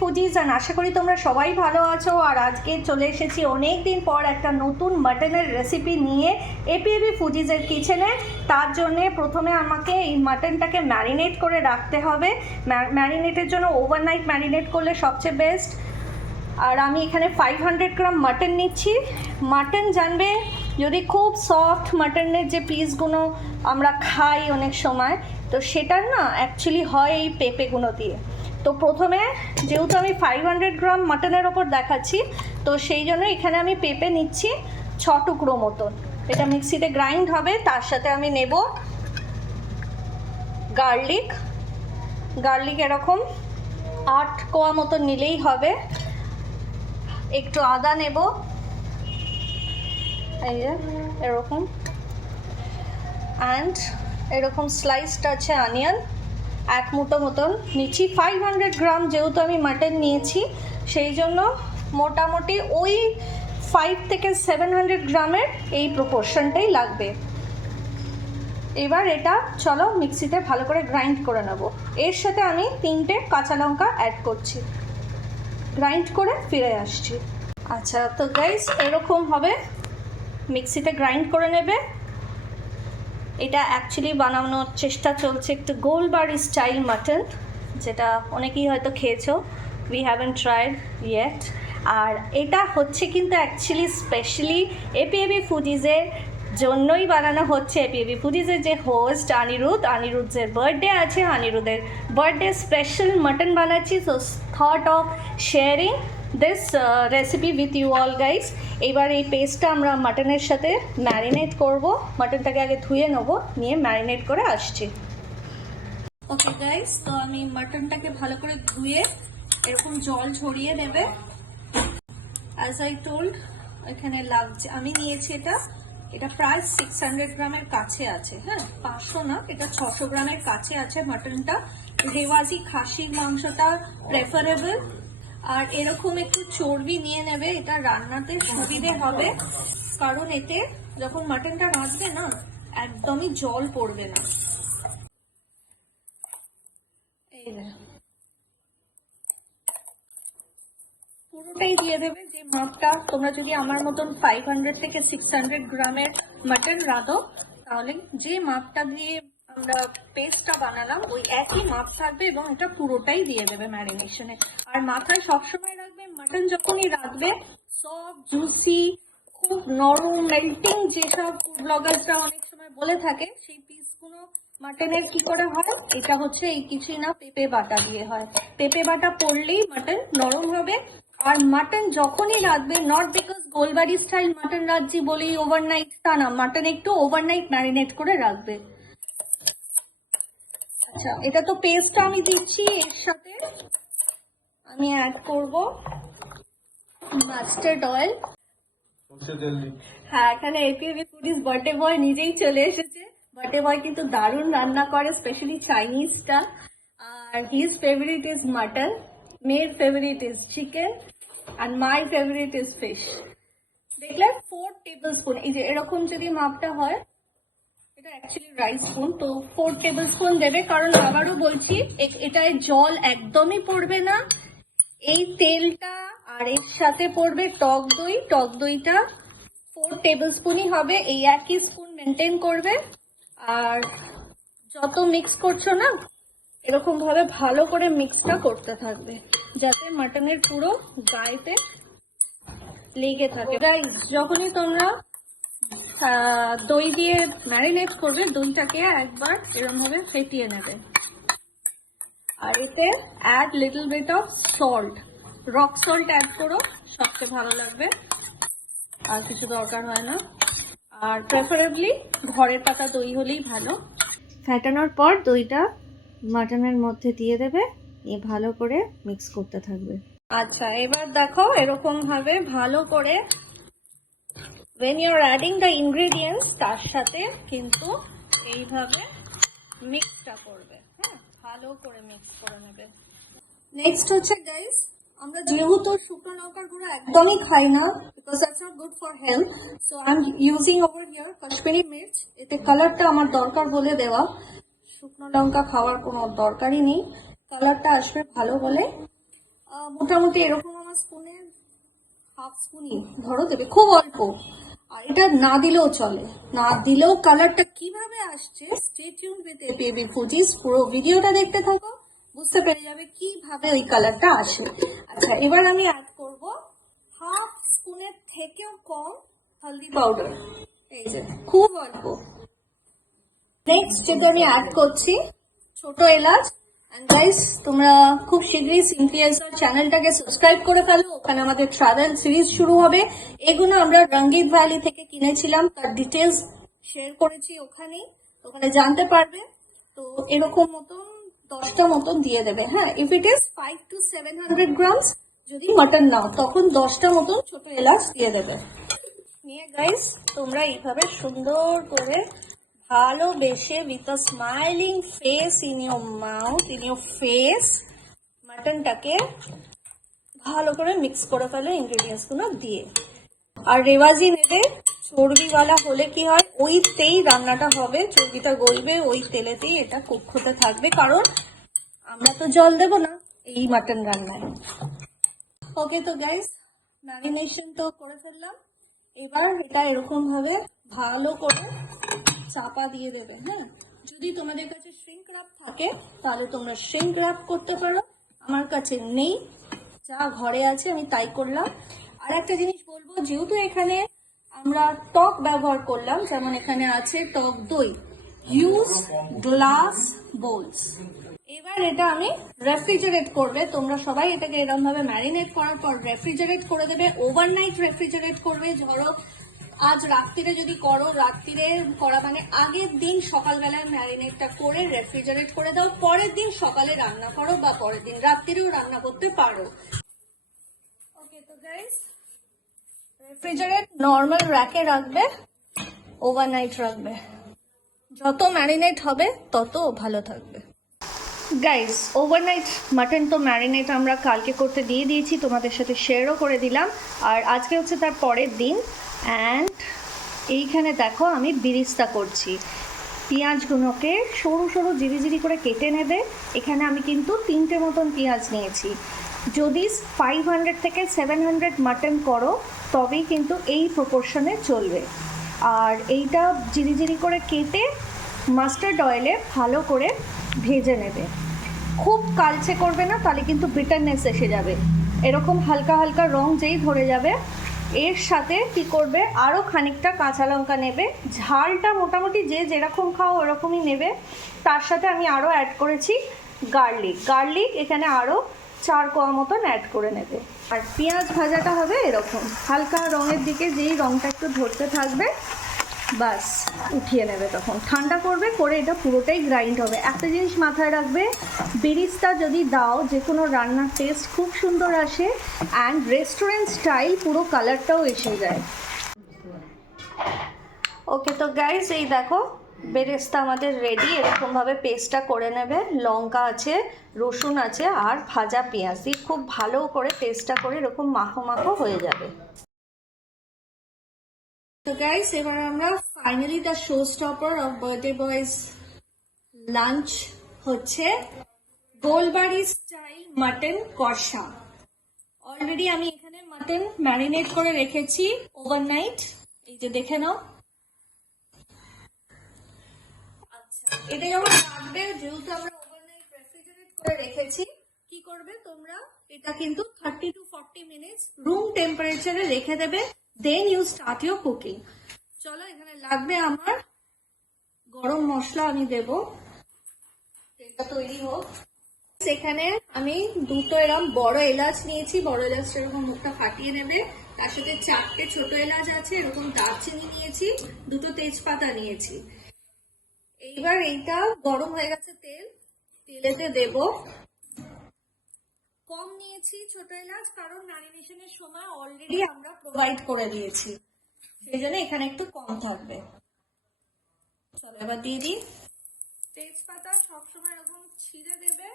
ফুজিস আর আশা করি তোমরা সবাই ভালো আছো। আর আজকে চলে এসেছি অনেক দিন পর একটা নতুন মাটনের রেসিপি নিয়ে এপিএবি ফুজিসের কিচেনে তার জন্যে প্রথমে আমাকে এই মাটনটাকে ম্যারিনেট করে রাখতে হবে। ম্যারিনেটের জন্য ওভারনাইট ম্যারিনেট করলে সবচেয়ে বেস্ট আর আমি এখানে ফাইভ হান্ড্রেড গ্রাম মাটন নিচ্ছি। মাটন জানবে, যদি খুব সফট মাটনের যে পিসগুলো আমরা খাই অনেক সময়, তো সেটার না অ্যাকচুয়ালি হয় এই পেঁপেগুলো দিয়ে। তো প্রথমে যেহেতু আমি ফাইভ হান্ড্রেড গ্রাম মাটনের ওপর দেখাচ্ছি, তো সেই জন্য এখানে আমি পেঁপে নিচ্ছি ছ টুকরো মতন। এটা মিক্সিতে গ্রাইন্ড হবে, তার সাথে আমি নেব গার্লিক গার্লিক এরকম আট কোয়া মতো নিলেই হবে। একটু আদা নেব। এই যে, এরকম। অ্যান্ড এরকম স্লাইসড আছে অনিয়ন এক মুঠো মতন নিচ্ছি। ফাইভ হান্ড্রেড গ্রাম যেহেতু আমি মাটন নিয়েছি, সেই জন্য মোটামুটি ওই ফাইভ থেকে সেভেন হান্ড্রেড গ্রামের এই প্রপোর্শনটাই লাগবে। এবার এটা চলো মিক্সিতে ভালো করে গ্রাইন্ড করে নেব। এর সাথে আমি তিনটে কাঁচা লঙ্কা অ্যাড করছি। গ্রাইন্ড করে ফিরে আসছি। আচ্ছা তো গাইস এরকম হবে। মিক্সিতে গ্রাইন্ড করে নেবে। এটা অ্যাকচুয়ালি বানানোর চেষ্টা চলছে একটু গোলবাড়ি স্টাইল মাটন যেটা অনেকেই হয়তো খেয়েছো। উই হ্যাভেন ট্রাইড ইয়েট আর এটা হচ্ছে কিন্তু অ্যাকচুয়ালি স্পেশালি এপিএবি ফুডিজের জন্যই বানানো হচ্ছে এপিএবি ফুডিজের যে হোস্ট অনিরুদ্ধ অনিরুদ্ধের বার্থডে আছে, আনিরুদের বার্থডে স্পেশাল মাটন বানাচ্ছি। So thought of sharing this recipe with you all guys এবার এই পেস্টটা আমরা মাটনের সাথে ম্যারিনেট করব। মাটনটাকে আগে ধুয়ে নেব, নিয়ে ম্যারিনেট করে আসছি। ওকে গাইস তো আমি মাটনটাকে ভালো করে ধুয়ে এরকম জল ঝরিয়ে নেবে। অ্যাজ আই টোল্ড এখানে লাগছে, আমি নিয়েছি এটা। এটা প্রায় সিক্স হান্ড্রেড গ্রামের কাছে আছে হ্যাঁ? পাঁচশো না, এটা ছশো গ্রামের কাছে আছে মাটনটা রেওয়াজি খাসির মাংসটা প্রেফারেবল আর এরকম একটু চর্বি নিয়ে নেবে, এটা রান্নাতে সুবিধে হবে, কারণ এতে যখন মাটনটা রাঁধবে না, একদমই জল পড়বে না। এই পুরোটাই দিয়ে দেবে, যে মাপটা তোমরা যদি আমার মতন ফাইভ হান্ড্রেড থেকে সিক্স হান্ড্রেড গ্রামের মাটন রাঁধো, তাহলে যে মাপটা দিয়ে আমরা পেস্টটা বানালাম, ওই একই মাপ থাকবে এবং এটা পুরোটাই দিয়ে দেবে ম্যারিনেশনে আর মাথায় সবসময় রাখবে মাটন যখনই রাখবে সব জুসি খুব নরম মেল্টিং যেসব ফুড ব্লগার্সরা অনেক সময় বলে থাকে, সেই পিসগুলো মাটনের কি করে হয়? এটা হচ্ছে এই কিছুই না, পেঁপে বাটা দিয়ে হয়। পেঁপে বাটা পড়লেই মাটন নরম হবে। আর মাটন যখনই রাঁধবে not because Golbari style mutton রাঁধছি বলেই ওভারনাইট তা না মাটন একটু ওভারনাইট ম্যারিনেট করে রাখবে আচ্ছা এটা তো পেস্ট আমি দিচ্ছি এর সাথে আমি অ্যাড করব মাস্টার্ড অয়েল হ্যাঁ এখানে এপিএবি ফুডিস বার্থডে বয় নিজেই চলে এসেছে। বার্থডে বয় কিন্তু দারুণ রান্না করে স্পেশালি চাইনিজটা আর হিজ ফেভারিট ইজ মাটন মেয়ের ফেভারিট ইজ চিকেন আর মাই ফেভারিট ইজ ফিশ দেখলে ফোর টেবিল স্পুন এই যে এরকম যদি মাপটা হয় রাইস তো ফোর দেবে। কারণ আবারও বলছি এটায় জল একদমই পড়বে না। এই তেলটা আর এর সাথে পড়বে টক দই। টক দইটা ফোর হবে, এই একই স্পুন মেনটেন করবে। আর যত মিক্স করছ না এরকম ভাবে ভালো করে মিক্সটা করতে থাকবে, যাতে মাটনের পুরো গায়েতে লেগে থাকে। গাইস যখনই তোমরা দই দিয়ে ম্যারিনেট করবে, দইটাকে একবার এরকম ভাবে ফেটিয়ে নেবে। আর এতে add little bit of salt rock salt add করো, সবচেয়ে ভালো লাগবে। আর কিছু দরকার হয় না। আর প্রেফারেবলি ঘরের পাতা দই হলেই ভালো। ফ্যাটানোর পর দইটা মাটনের মধ্যে দিয়ে দেবে, নিয়ে ভালো করে মিক্স করতে থাকবে। আচ্ছা এবার দেখো এরকম ভাবে ভালো করে when you're adding the ingredients, তার সাথে কিন্তু এইভাবে মিক্সটা করবে হ্যাঁ? ভালো করে মিক্স করে নেবে। নেক্সট হচ্ছে গাইস আমরা যেহেতু শুকনো লঙ্কার গুঁড়ো একদমই খাই না because that's not good for health so I am using over here Kashmiri মির্চ এতে কালারটা আমার দরকার বলে দেওয়া। শুকনো লঙ্কা খাওয়ার কোনো দরকারই নেই কালারটা আসবে ভালো বলে। মোটামুটি এরকম আমার স্পুনে হাফ স্পুনই ধরো, দেবে। খুব অল্প। আর এটা না দিলেও চলে। না দিলেও কালারটা কীভাবে আসছে stay tune with baby foodies পুরো ভিডিওটা দেখতে থাকো, বুঝতে পেরে যাবে কীভাবে ওই কালারটা আসে। আচ্ছা এবার আমি অ্যাড করব হাফ স্পুনের থেকেও কম হলদি পাউডার এই যে, খুব অল্প। নেক্সট যেটা আমি অ্যাড করছি, ছোট এলাচ গাইস তোমরা খুব শীঘ্রই সিম্পলিয়াসার চ্যানেলটাকে সাবস্ক্রাইব করে ফেলো। ওখানে আমাদের ট্রাভেল সিরিজ শুরু হবে। এগুলো আমরা রঙ্গিত ভ্যালি থেকে কিনেছিলাম। তার ডিটেলস শেয়ার করেছি ওখানেই। ওখানে জানতে পারবে। তো এরকম মতন, দশটা মতন দিয়ে দেবে। হ্যাঁ if it is five to seven hundred grams যদি মাটন নাও, তখন দশটা মতন ছোট এলাচ দিয়ে দেবে। নিয়ে গাইস তোমরা এইভাবে সুন্দর করে ভালোবেসে with a smiling face in your mouth in your face মাটনটাকে ভালো করে মিক্স করে ফেলো ইনগ্রেডিয়েন্টসগুলো দিয়ে। আর রেওয়াজি নেবে চর্বিওয়ালা হলে কি হয়, ওইতেই রান্নাটা হবে, চর্বিটা গলবে, ওই তেলেতেই এটা কুক হতে থাকবে, কারণ আমরা তো জল দেব না এই মাটন রান্নায়। ওকে তো গাইস ম্যারিনেশন তো করে ফেললাম। এবার এটা এরকম ভাবে ভালো করে চাপা দিয়ে দেবে হ্যাঁ? যদি তোমাদের কাছে শ্রিঙ্ক র্যাপ থাকে তাহলে তোমরা শ্রিঙ্ক র্যাপ করতে পারো। আমার কাছে নেই যা ঘরে আছে আমি তাই করলাম। আর একটা জিনিস বলব যেহেতু এখানে আমরা টক ব্যবহার করলাম যেমন এখানে আছে টক দই। ইউজ গ্লাস বোলস এবার এটা আমি রেফ্রিজারেট করবে। তোমরা সবাই এটাকে এরকম ভাবে ম্যারিনেট করার পর রেফ্রিজারেট করে দেবে। ওভারনাইট রেফ্রিজারেট করবে। ধরো আজ রাত্রিরে যদি করো, রাত্রিরে করা মানে আগের দিন সকালবেলায় ম্যারিনেটটা করে রেফ্রিজারেট করে দাও, পরের দিন সকালে রান্না করো বা পরের দিন রাত্রিরেও রান্না করতে পারো। ওকে তো গাইস রেফ্রিজারেট নর্মাল র্যাকে রাখবে ওভারনাইট রাখবে। যত ম্যারিনেট হবে, তত ভালো থাকবে। গাইস ওভারনাইট মাটন তো ম্যারিনেট আমরা কালকে করতে দিয়ে দিয়েছি, তোমাদের সাথে শেয়ারও করে দিলাম। আর আজকে হচ্ছে তার পরের দিন অ্যান্ড এইখানে দেখো আমি বিরিস্তা করছি। পেঁয়াজগুলোকে সরু সরু জিরি জিরি করে কেটে নেবে। এখানে আমি কিন্তু তিনটে মতন পেঁয়াজ নিয়েছি। যদি ফাইভ হান্ড্রেড থেকে সেভেন হান্ড্রেড মাটন করো, তবেই কিন্তু এই প্রপোর্শনে চলবে। আর এইটা জিরি জিরি করে কেটে মাস্টার্ড অয়েলে ভালো করে ভেজে নেবে। খুব কালচে করবে না, তাহলে কিন্তু বিটারনেস এসে যাবে। এরকম হালকা হালকা রং যেই ধরে যাবে এর সাথে কি করবে? আরও খানিকটা কাঁচা লঙ্কা নেবে। ঝালটা মোটামুটি যে যেরকম খাও ওরকমই নেবে। তার সাথে আমি আরও অ্যাড করেছি গার্লিক গার্লিক এখানে আরও চার কোয়া মতন অ্যাড করে নেবে। আর পেঁয়াজ ভাজাটা হবে এরকম। হালকা রঙের দিকে যেই রঙটা একটু ধরতে থাকবে বাস, উঠিয়ে নেবে তখন। ঠান্ডা করবে, করে এটা পুরোটাই গ্রাইন্ড হবে। একটা জিনিস মাথায় রাখবে বেরিস্তা যদি দাও যে কোনো রান্নার টেস্ট খুব সুন্দর আসে অ্যান্ড রেস্টুরেন্ট স্টাইল পুরো কালারটাও এসে যায়। ওকে তো গাইস এই দেখো বেরেস্তা আমাদের রেডি এরকমভাবে পেস্টটা করে নেবে। লঙ্কা আছে, রসুন আছে, আর ভাজা পেঁয়াজ। খুব ভালো করে পেস্টটা করে এরকম মাখো মাখো হয়ে যাবে। তো গাইস এবার আমরা finally the show stopper of birthday boy's lunch হচ্ছে গোলবাড়ি স্টাইল মাটন কষা। অলরেডি আমি এখানে মাটন ম্যারিনেট করে রেখেছি ওভারনাইট এই যে দেখে নাও। আচ্ছা এটা যখন রাখবে, যেহেতু আমরা ওভারনাইট রেফ্রিজারেট করে রেখেছি, কি করবে তোমরা? এটা কিন্তু thirty to forty minutes room টেম্পারেচারে রেখে দেবে। Then you start your cooking চলো, এখানে লাগবে আমার গরম মশলা, আমি দেব। এটা তৈরি হোক। সেখানে আমি দুটো এরকম বড় এলাচ নিয়েছি। বড় এলাচটা এরকম মুখটা ফাটিয়ে নেবে। তার সাথে চারটে ছোট এলাচ আছে, এরকম দারচিনি নিয়েছি, দুটো তেজপাতা নিয়েছি। এইবার এইটা গরম হয়ে গেছে তেল। তেলেতে দেব। কম নিয়েছি ছোট এলাচ কারণ ম্যারিনেশনের সময় অলরেডি আমরা প্রোভাইড করে দিয়েছি। সেই জন্য এখানে একটু কম থাকবে। চলো এবার দিয়ে দিই। তেজপাতা সবসময় এরকম ছিঁড়ে দেবে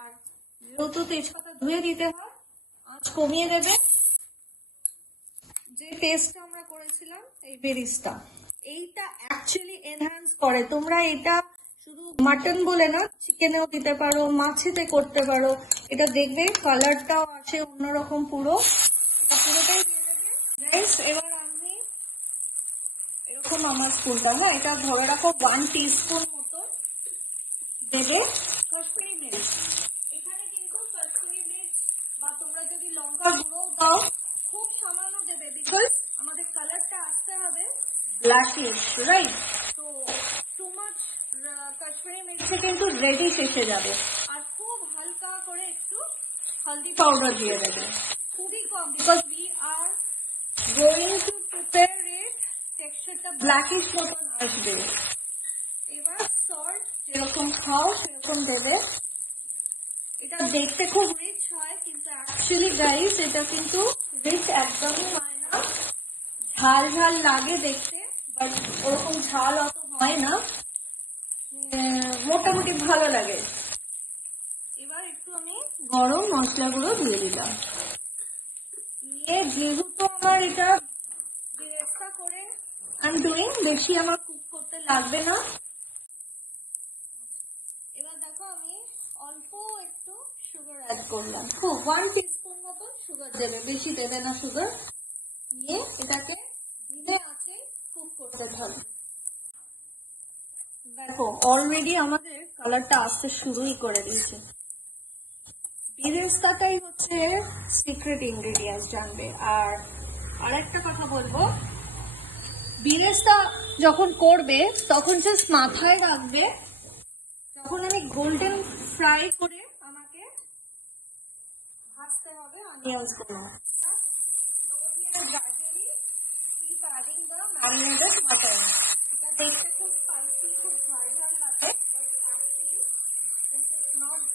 আর যেহেতু তেজপাতা ধুয়ে দিতে হয় আঁচ কমিয়ে দেবে। যে টেস্টটা আমরা করেছিলাম এই বেরিস্তা এইটা অ্যাকচুয়ালি এনহ্যান্স করে। তোমরা এটা শুধু মাটন বলে না চিকেনেও দিতে পারো, মাছেতে করতে পারো। এটা দেখবে কালারটাও আছে অন্যরকম পুরো। এটা পুরোটাই এবার আমি এরকম আমার হ্যাঁ এটা ধরে রাখো ওয়ান দেবে। এখানে তোমরা যদি লঙ্কা গুঁড়ো খুব দেবে আমাদের কালারটা আসতে হবে ব্ল্যাকিশ রাইট তো টু মাচ কাশ্মীরি মির্চে কিন্তু রেডিশ এসে যাবে। আর খুব হালকা করে একটু হলদি পাউডার দিয়ে দেবে। খুবই কম because we are going to prepare it টেক্সচারটা blackish মতন আসবে। এবার সল্ট যেরকম খাও, সেরকম দেবে। এটা দেখতে খুব রিচ হয়, কিন্তু অ্যাকচুয়ালি গাইস এটা কিন্তু রিচ একদমই হয় না। ঝাল ঝাল লাগে দেখতে বাট ওরকম ঝাল অত হয় না। মোটামুটি ভালো লাগে। এবার একটু আমি গরম মশলাগুলো দিয়ে দিলাম। দিয়ে যেহেতু আমার এটা বেরেস্তা করে আমি ডুইং বেশি আমার কুক করতে লাগবে না। এবার দেখো আমি অল্প একটু সুগার অ্যাড করলাম। খুব ওয়ান টিস্পুন সুগার দেবে, বেশি দেবে না সুগার নিয়ে এটাকে ধীরে আছে কুক করতে থাকবে দেখো অলরেডি আমাদের কালারটা আসতে শুরুই করে দিয়েছে। বিরেস্তাটাই হচ্ছে সিক্রেট ইনগ্রেডিয়েন্টস জানবে। আর আরেকটা কথা বলব বিরেস্তা যখন করবে, তখন জাস্ট মাথায় রাখবে, যখন আমি গোল্ডেন ফ্রাই করে আমাকে ভাজতে হবে অনিয়ন্সগুলো slowly and gradually keep adding spicy খুব ঝাল ঝাল লাগে but actually this is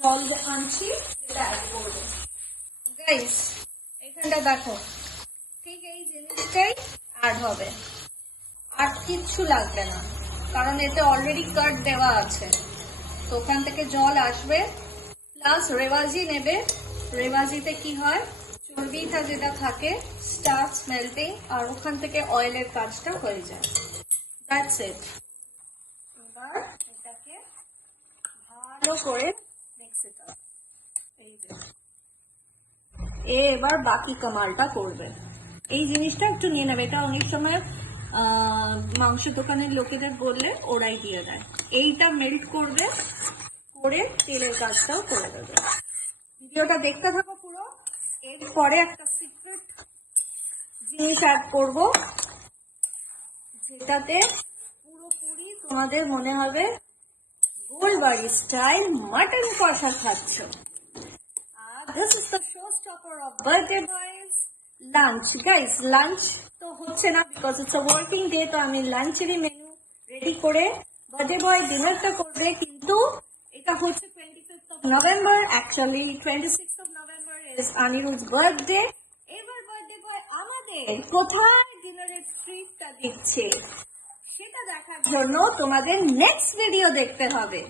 জল আনছি অ্যাড করব। গাইস এখানটা দেখো, ঠিক এই জিনিসটাই অ্যাড হবে। আর কিচ্ছু লাগবে না, কারণ এতে অলরেডি কাট দেওয়া আছে। তো ওখান থেকে জল আসবে প্লাস রেওয়াজি নেবে। রেওয়াজিতে কি হয় চর্বিটা যেটা থাকে স্টার্চ আর ওখান থেকে অয়েলের কাজটা হয়ে যায়। এবার এটাকে ভালো করে এ এবার বাকি কামালটা করবে। এই জিনিসটা একটু নিয়ে নেবে। এটা অনেক সময় মাংস দোকানের লোকেদের বললে ওরাই দিয়ে দেয়। এইটা মেল্ট করবে, করে তেলের কাজটাও করে দেবে। ভিডিওটা দেখতে থাকো পুরো। এরপরে একটা সিক্রেট জিনিস অ্যাড করব, যেটাতে পুরোপুরি তোমাদের মনে হবে স্টাইল মাটন কষা খাচ্ছ। আর this is the show stopper of birthday boy's lunch guys lunch তো হচ্ছে না because it's a working day তো আমি লাঞ্চেরই মেনু রেডি করে বার্থডে বয় ডিনারটা করবে, কিন্তু এটা হচ্ছে twenty fifth of November actually twenty six of November is Anirudh birthday এবার বার্থডে বয় আমাদের কোথায় ডিনারের ট্রিটটা দিচ্ছে? সেটা দেখার জন্য তোমাদের নেক্সট ভিডিও দেখতে হবে।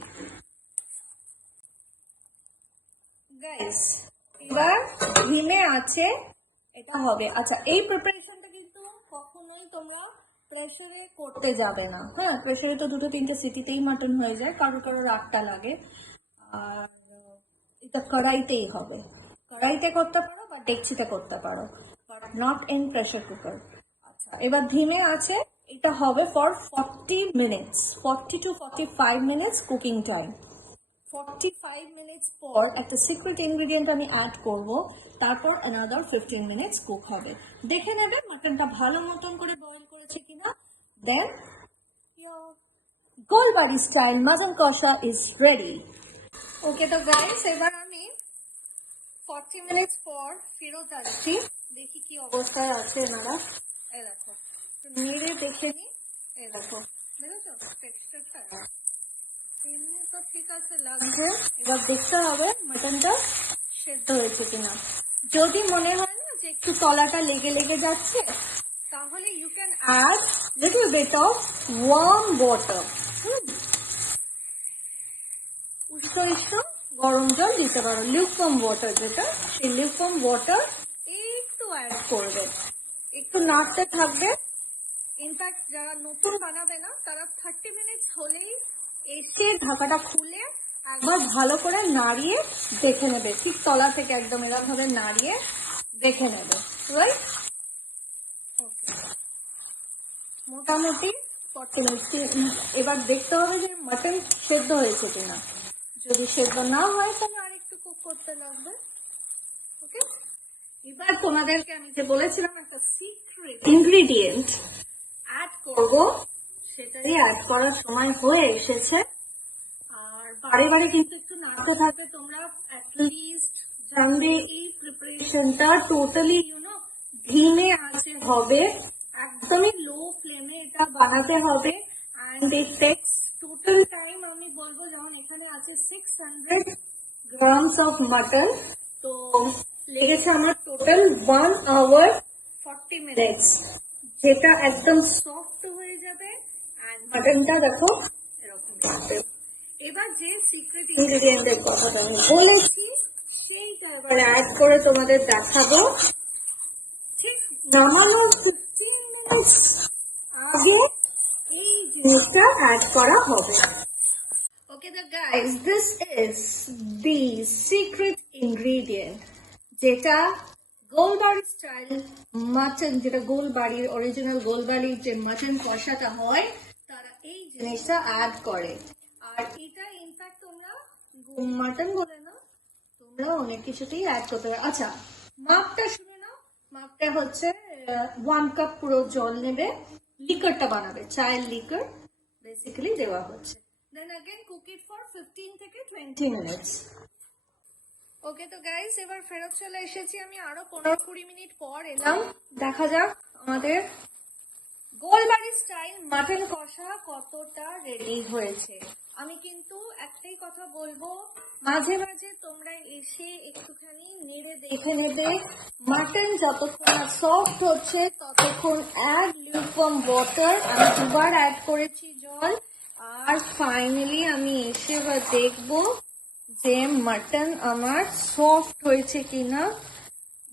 গাইস এবার হিমে আছে এটা হবে। আচ্ছা এই প্রিপারেশনটা কিন্তু কখনোই তোমরা প্রেশারে করতে যাবে না। হ্যাঁ প্রেশারে তো দুটো তিনটে সিটিতেই মাটন হয়ে যায় কারও কারও রাগটা লাগে। আর এটা কড়াইতেই হবে। কড়াইতে করতে পারো বা ডেকচিতে করতে পারো but not in pressure cooker আচ্ছা এবার ধিমে আছে এটা হবে for forty minutes forty to forty five minutes cooking time forty five minutes পর একটা সিক্রেট ইনগ্রিডিয়েন্ট আমি অ্যাড করব, তারপর অ্যানাদার ফিফটিন মিনিটস কুক হবে। দেখে নেবে মাটনটা ভালো মতন করে বয়েল করেছে কিনা। দেন গোলবাড়ি স্টাইল মাজন কষা ইজ রেডি ওকে তো গাইস এবার আমি ফর্টি মিনিটস পর ফেরত আসছি। দেখি কি অবস্থায় আছে এনারা। নেড়ে দেখে নি। এই দেখো। দেখেছ? টেক্সচারটা এমনি। তো ঠিক আছে লাগছে। এবার দেখতে হবে মাটনটা সেদ্ধ হয়েছে কিনা। যদি মনে হয় না যে একটু তলাটা লেগে লেগে যাচ্ছে তাহলে you can add little bit of warm water উষ্ণ উষ্ণ গরম জল দিতে পারো। লিউকম ওয়াটার যেটা সেই লিউকম ওয়াটার একটু অ্যাড করবে। একটু নাড়তে থাকবে। ইনফ্যাক্ট যারা নতুন বানাবে না তারা থার্টি মিনিটস হলেই এসে ঢাকাটা খুলে একবার ভালো করে নাড়িয়ে দেখে নেবে। ঠিক তলা থেকে একদম এরকম ভাবে নাড়িয়ে দেখে নেবে। রাইট ওকে মোটামুটি ফর্টি মিনিটস এবার দেখতে হবে যে মাটন সেদ্ধ হয়েছে কিনা। যদি সেদ্ধ না হয় তাহলে আরেকটু কুক করতে লাগবে। ওকে এবার তোমাদেরকে আমি যে বলেছিলাম একটা সিক্রেট ইনগ্রিডিয়েন্ট অ্যাড করব সেটাই অ্যাড করার সময় হয়ে এসেছে। আর বারে বারে কিন্তু একটু নাড়তে থাকবে তোমরা অ্যাটলিস্ট জানবে এই প্রিপারেশনটা টোটালি ইউনো ধিমে আছে হবে। একদমই লো ফ্লেমে এটা বানাতে হবে। And it takes total time আমি বলব যেমন এখানে আছে six hundred grams of mutton তো লেগেছে আমার total one hour forty minutes যেটা একদম সফট হয়ে যাবে অ্যান্ড মাটনটা দেখো এরকম এবার যে সিক্রেট ইনগ্রেডিয়েন্টের কথাটা আমি বলেছি সেইটা এবার অ্যাড করে তোমাদের দেখাবো। ঠিক নামানোর ফিফটিন মিনিটস আগে এই জিনিসটা অ্যাড করা হবে। Okay the guys, this is the secret ingredient যেটা গোলবাড়ি স্টাইল মাটন যেটা গোলবাড়ির অরিজিনাল গোলবাড়ির যে মাটন কষাটা হয়, তারা এই জিনিসটা অ্যাড করে। আর এটা ইনফ্যাক্ট তোমরা মাটন বলে না তোমরা অনেক কিছুতেই অ্যাড করতে পারো। আচ্ছা মাপটা শুনে নাও। মাপটা হচ্ছে ওয়ান কাপ পুরো জল নেবে। লিকারটা বানাবে। চায়ের লিকার বেসিক্যালি দেওয়া হচ্ছে। Then again cook it for fifteen থেকে টোয়েন্টি মিনিটস ওকে তো গাইস এবার ফেরত চলে এসেছি আমি আরও পনেরো কুড়ি মিনিট পর এলাম। দেখা যাক আমাদের গোলবাড়ি স্টাইল মাটন কষা কতটা রেডি হয়েছে। আমি কিন্তু একটাই কথা বলব, মাঝে মাঝে তোমরা এসে একটুখানি নেড়ে দেখে নেবে মাটন যতক্ষণ সফট হচ্ছে, ততক্ষণ অ্যাড লিউকম ওয়াটার আমি দুবার অ্যাড করেছি জল, আর ফাইনালি আমি এসে দেখব যে মাটন আমার সফট হয়েছে কিনা,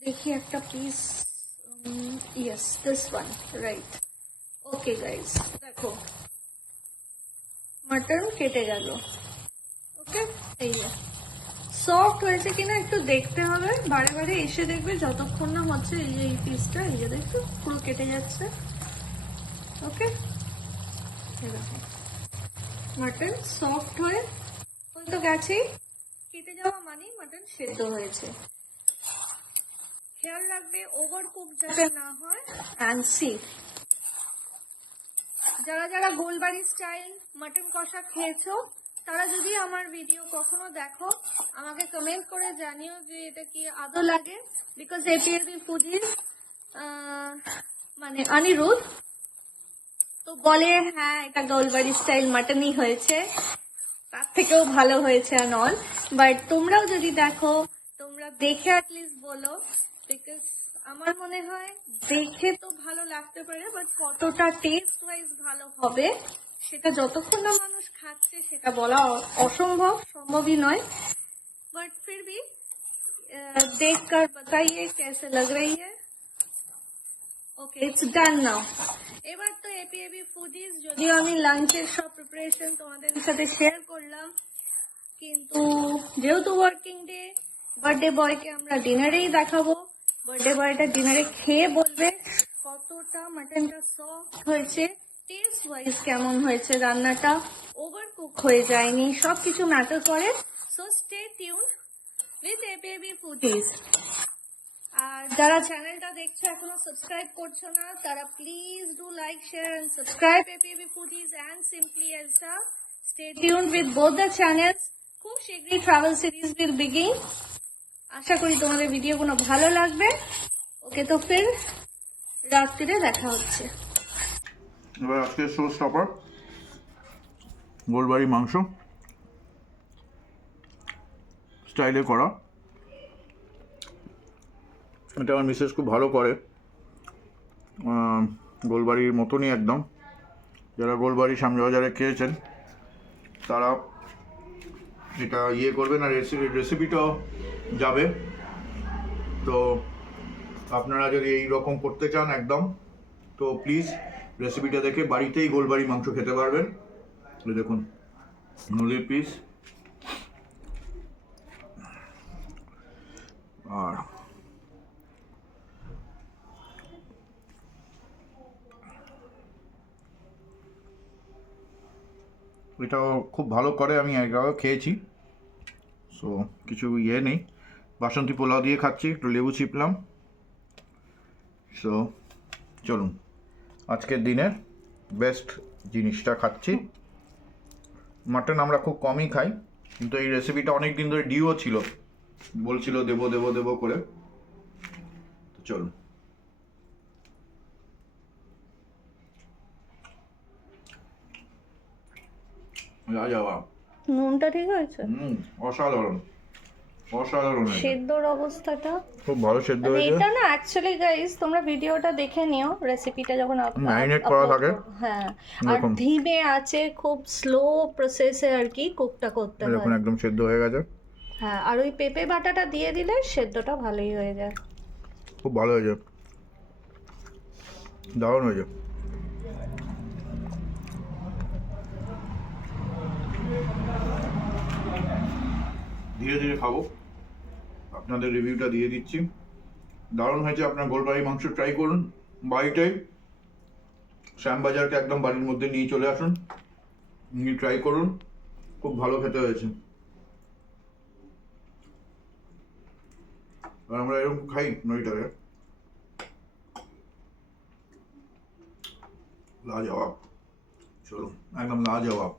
দেখি একটা piece yes this one right okay guys দেখো। মাটন কেটে গেল। ওকে এই সফট হয়েছে কিনা একটু দেখতে হবে। বারে বারে এসে দেখবে যতক্ষণ না হচ্ছে এই যে এই পিসটা এই যে দেখো পুরো কেটে যাচ্ছে। ওকে মাটন সফট হয়ে তো গেছেই কেটে যাওয়া মানেই মাটন সেদ্ধ হয়েছে। খেয়াল রাখবে ওভার কুক যাতে না হয়। অ্যান্ড সি যারা যারা গোলবাড়ি স্টাইল মাটন কষা খেয়েছো তারা যদি আমার ভিডিও কখনো দেখো আমাকে কমেন্ট করে জানিও যে এটা কি আদৌ লাগে। বিকজ এপিএবি ফুডির মানে অনিরুদ্ধ। তো বলে হ্যাঁ এটা গোলবাড়ি স্টাইল মাটনই হয়েছে। তার থেকেও ভালো হয়েছে আর অল বাট তোমরাও যদি দেখো তোমরা দেখে অ্যাটলিস্ট বলো বিকজ আমার মনে হয় দেখে তো ভালো লাগতে পারে বাট কতটা টেস্ট ওয়াইজ ভালো হবে সেটা যতক্ষণ না মানুষ খাচ্ছে সেটা বলা অ- অসম্ভব সম্ভবই নয় बट फिर भी देख कर बताइए कैसे लग रही है ওকে ইটস ডান নাও এবার তো এপিএবি ফুডিজ যদিও আমি লাঞ্চের সব প্রিপারেশন তোমাদের সাথে শেয়ার করলাম। কিন্তু যেহেতু ওয়ার্কিং ডে বার্থডে বয়কে আমরা ডিনারেই দেখাবো। বার্থডে বয়টা ডিনারে খেয়ে বলবে কতটা মাটনটা সফট হয়েছে টেস্ট ওয়াইজ কেমন হয়েছে রান্নাটা ওভার কুক হয়ে যায়নি সব কিছু ম্যাটার করে so stay tune with APAB foodies আর যারা চ্যানেলটা দেখছ, এখনও সাবস্ক্রাইব করছ না, তারা please do like share and subscribe APB foodies and simply Elsa stay tune with both the channels খুব শীঘ্রই ট্রাভেল সিরিজ উইল বিগিন আশা করি তোমাদের ভিডিওগুলো ভালো লাগবে। ওকে তো ফির রাত্রিরে দেখা হচ্ছে। এবার আজকে শো স্টপার গোলবাড়ি মাংস। স্টাইলে করা। এটা আমার মিসেস খুব ভালো করে। গোলবাড়ির মতনই একদম। যারা গোলবাড়ি শ্যামবাজারে খেয়েছেন, তারা এটা ইয়ে করবেন আর রেসিপি রেসিপিটাও যাবে। তো আপনারা যদি এই রকম করতে চান একদম, তো প্লিজ রেসিপিটা দেখে বাড়িতেই গোলবাড়ি মাংস খেতে পারবেন। দেখুন নলির পিস আর এটাও খুব ভালো করে আমি একবার খেয়েছি। সো কিছু ইয়ে নেই। বাসন্তী পোলাও দিয়ে খাচ্ছি, একটু লেবু চিপলাম। সো চলুন। আজকের দিনের বেস্ট জিনিসটা খাচ্ছি। মাটন আমরা খুব কমই খাই, কিন্তু এই রেসিপিটা অনেক দিন ধরে ডিও ছিল। বলছিল দেবো দেবো দেবো করে। তো যাওয়া নুনটা ঠিক হয়েছে? হুম অসাধারণ। অসাধারণ সেদ্ধর অবস্থাটা? খুব ভালো সেদ্ধ হয়েছে। এটা না অ্যাকচুয়ালি গাইস তোমরা ভিডিওটা দেখে নিও রেসিপিটা যখন up- করা থাকে। হ্যাঁ। আর ধীমে আছে খুব স্লো প্রসেসে আর কি কুকটা করতে হয়। দেখুন একদম সেদ্ধ হয়ে গেছে। হ্যাঁ আর ওই পেঁপে বাটাটা দিয়ে দিলে সেদ্ধটা ভালোই হয়ে যায়। খুব ভালো হয়েছে। দারুণ হয়েছে। ধীরে ধীরে খাব। আপনাদের রিভিউটা দিয়ে দিচ্ছি। দারুণ হয়েছে আপনার গোলবাড়ি মাংস। ট্রাই করুন বাড়িটাই শ্যামবাজারকে একদম বাড়ির মধ্যে নিয়ে চলে আসুন। নিয়ে ট্রাই করুন। খুব ভালো খেতে হয়েছে। আমরা এরকম খাই নইটারে লাজবাব। চলো একদম লাজবাব।